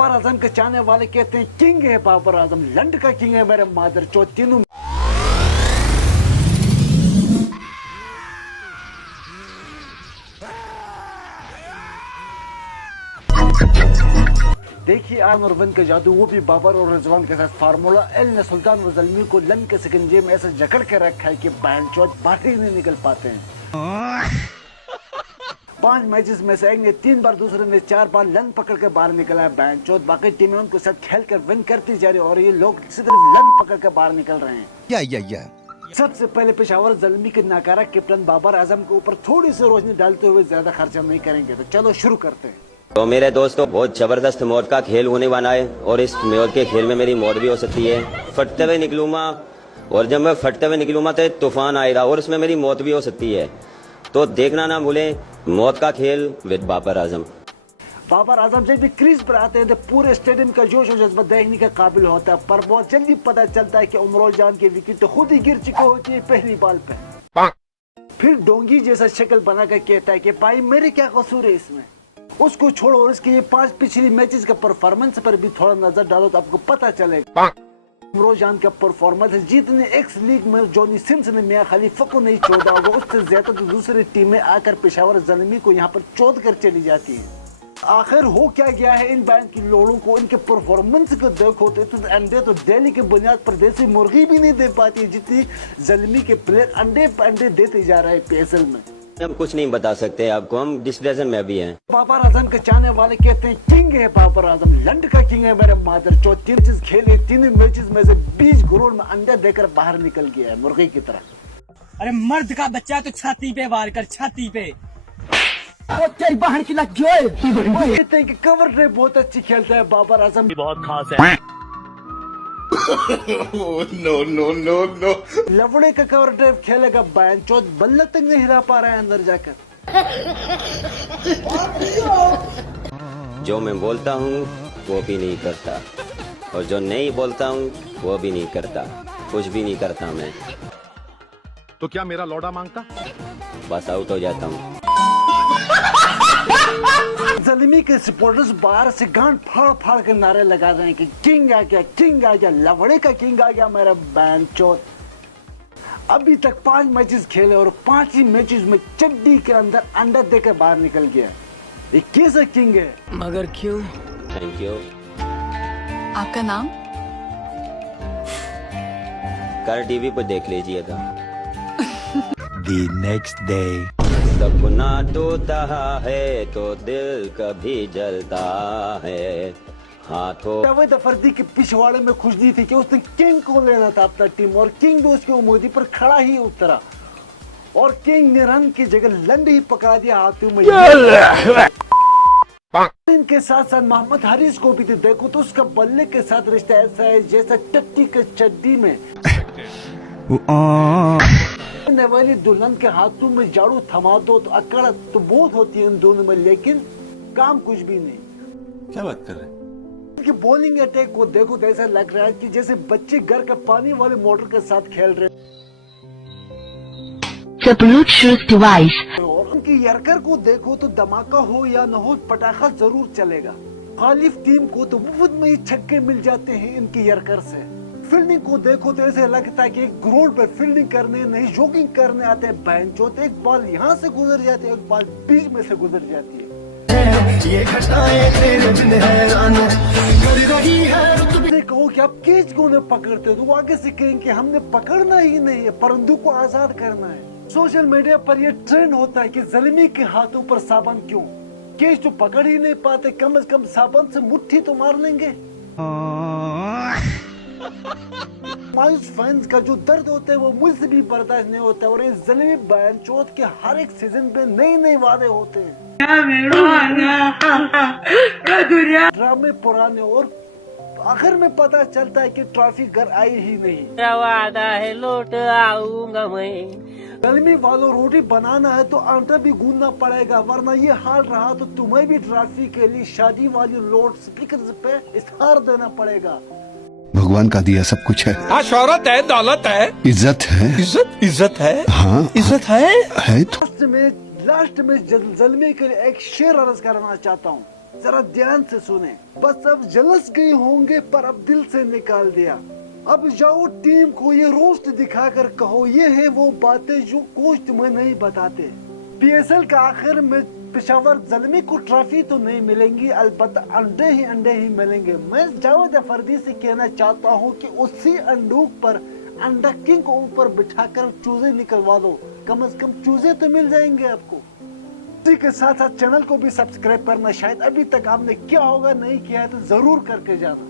बाबर आजम के चाहने वाले कहते हैं किंग है बाबर आजम, लंड का किंग है मेरे मादर चो तीनों। देखिए आन और वन का जादू, वो भी बाबर और रिजवान के साथ फार्मूला एल ने सुल्तान व ज़ल्मी को लन के शिकंजे में ऐसे जकड़ के रखा है कि बैंचोद बाहर ही नहीं निकल पाते हैं। 5 मैचेस में से एक ने 3 बार, दूसरे ने 4 बार लन पकड़ के बाहर निकला है बैंचोद। बाकी टीमें उनके साथ खेल कर विन करती जा रही है और ये लोग सिर्फ लन पकड़ के बाहर निकल रहे हैं। या सबसे पहले पेशावर ज़ल्मी के नाकारा कैप्टन बाबर आजम के ऊपर थोड़ी सी रोशनी डालते हुए ज्यादा खर्चा नहीं करेंगे, तो चलो शुरू करते हैं। तो मेरे दोस्तों, बहुत जबरदस्त मौत का खेल होने वाला है और इस मौत के खेल में मेरी मौत भी हो सकती है। फटते हुए निकलूंगा और जब मैं फटते हुए निकलूंगा तो तूफान आएगा और उसमें मेरी मौत भी हो सकती है। तो देखना ना भूलें, मौत का खेल विद बाबर आजम। बाबर आजम जब भी क्रीज पर आते हैं तो पूरे स्टेडियम का जोश और जज्बा देखने के काबिल होता है, पर बहुत जल्दी पता चलता है कि उमरोल जान की विकेट तो खुद ही गिर चुकी होती है पहली बॉल पे। फिर डोंगी जैसा शक्ल बनाकर कहता है कि भाई मेरे क्या कसूर है इसमें। उसको छोड़ो और इसके ये 5 पिछली मैचेस का परफॉर्मेंस पर भी थोड़ा नजर डालो तो आपको पता चलेगा। रोजान का परफॉर्मेंस जितने एक्स लीग में जॉनी सिम्स ने मियां खलीफा को नहीं छोड़ा होगा, उससे ज्यादा तो दूसरी टीमें आकर पेशावर ज़ल्मी को यहाँ पर चोद कर चली जाती है। आखिर हो क्या गया है इन बैंक की लोड़ों को? इनके परफॉर्मेंस को देखो तो अंडे तो दिल्ली की बुनियाद पर देसी मुर्गी भी नहीं दे पाती जितनी ज़ल्मी के प्लेयर अंडे देते जा रहे हैं PSL में। हम कुछ नहीं बता सकते आपको, हम डिस्प्रेशन में भी हैं। बाबर आजम के चाहने वाले कहते हैं किंग है बाबर आजम, लंड का किंग है मेरे मादर चो। 3 मैचेस खेले, 3 मैचेस में से 20 करोड़ में अंडा देकर बाहर निकल गया है मुर्गी की तरह। अरे मर्द का बच्चा तो छाती पे वार कर, छाती पे। तेरी बहन की लग कहते हैं कि कवर ड्राइव बहुत अच्छी खेलता है बाबर आजम, बहुत खास है। नो। लवड़े का कवर ड्राइव खेलेगा बैंचोद, बल्ला तक नहीं हिला पा रहा है अंदर जाकर। जो मैं बोलता हूँ वो भी नहीं करता और जो नहीं बोलता हूँ वो भी नहीं करता, कुछ भी नहीं करता मैं। तो क्या मेरा लौड़ा मांगता? बस आउट हो जाता हूँ। ज़ल्मी के सपोर्टर्स बाहर से गांड फाड़ के नारे लगा रहे हैं कि किंग आ गया, किंग आ गया, लवड़े का किंग आ गया मेरा बैंचोद। अभी तक 5 मैचेस खेले और 5 ही मैचेस में चड्डी के अंदर अंडा देकर बाहर निकल गया। ये कैसा किंग है? मगर क्यों? Thank you. आपका नाम? कल टीवी पर देख लीजिएगा। The next day. सपना टूटा है तो दिल कभी जलता है हाथों। जावेद अफरीदी के पिछवाड़े में खुशदी थी कि उसने किंग को लेना था अपना टीम और किंग भी उसकी उम्मीद पर खड़ा ही उतरा और किंग ने रन की जगह लंड ही पकड़ा दिया हाथों में। इनके साथ साथ मोहम्मद हारिस को भी देखो तो उसका बल्ले के साथ रिश्ता ऐसा है जैसा टट्टी के चड्डी में। वाली दुल्हन के हाथों में झाड़ू थमा दो तो अकड़ तो बहुत होती है इन दोनों में, लेकिन काम कुछ भी नहीं। क्या बात कर रहे हैं? इनकी बॉलिंग अटैक को देखो तो ऐसा लग रहा है कि जैसे बच्चे घर का पानी वाले मोटर के साथ खेल रहे हैं। और उनकी यर्कर को देखो तो धमाका हो या न हो पटाखा जरूर चलेगा। खालिफ टीम को तो मुफ्त में ही छक्के मिल जाते हैं इनकी यर्कर से। फील्डिंग को देखो तो ऐसे लगता है कि एक ग्राउंड पर फील्डिंग करने नहीं जॉगिंग करने आते हैं बैंचोद। एक बॉल यहाँ से गुजर जाती है, एक बॉल बीच में से गुजर जाती है। ये घटनाएं तेरे बिन हैरान कर रही है। कहो कि आप कैच क्यों नहीं पकड़ते हो तो वो आगे से कहेंगे कि हमने पकड़ना ही नहीं है, परिंदों को आजाद करना है। सोशल मीडिया पर यह ट्रेंड होता है कि ज़ल्मी के हाथों पर साबन क्यों, कैच तो पकड़ ही नहीं पाते, कम से कम साबन से मुट्ठी तो मार लेंगे। मायूस फैंस का जो दर्द होता है वो मुझसे भी बर्दाश्त नहीं होता है और इस ज़ल्मी बैंचोद के हर एक सीजन पे नए वादे होते हैं, ड्रामे पुराने और आखिर में पता चलता है कि ट्रॉफी घर आई ही नहीं। वादा है लौट आऊंगा मैं। ज़ल्मी वालों, रोटी बनाना है तो आटा भी गूंदना पड़ेगा, वरना ये हाल रहा तो तुम्हें भी ट्रॉफी के लिए शादी वाली लाउड स्पीकर पे इश्तेहार देना पड़ेगा। भगवान का दिया सब कुछ है। हाँ, शौहरत है, दौलत है, इज्जत है। इज्जत है। हाँ, इज्जत है तो। लास्ट में ज़ल्मी के लिए एक शेर अर्ज करना चाहता हूँ। जरा ध्यान से सुने। बस अब जलस गए होंगे पर अब दिल से निकाल दिया। अब जाओ टीम को ये रोस्ट दिखाकर कहो ये है वो बातें जो कोच तुम्हें नहीं बताते। PSL का आखिर में पेशावर ज़ल्मी को ट्रॉफी तो नहीं मिलेंगी, अलबत्ता अंडे ही मिलेंगे। मैं जावेद अफरीदी से कहना चाहता हूँ कि उसी अंडूक पर अंडा किंग को ऊपर बिठाकर चूजे निकलवा दो, कम से कम चूजे तो मिल जाएंगे आपको। इसी के साथ साथ चैनल को भी सब्सक्राइब करना शायद अभी तक आपने किया होगा, नहीं किया है तो जरूर करके जाना।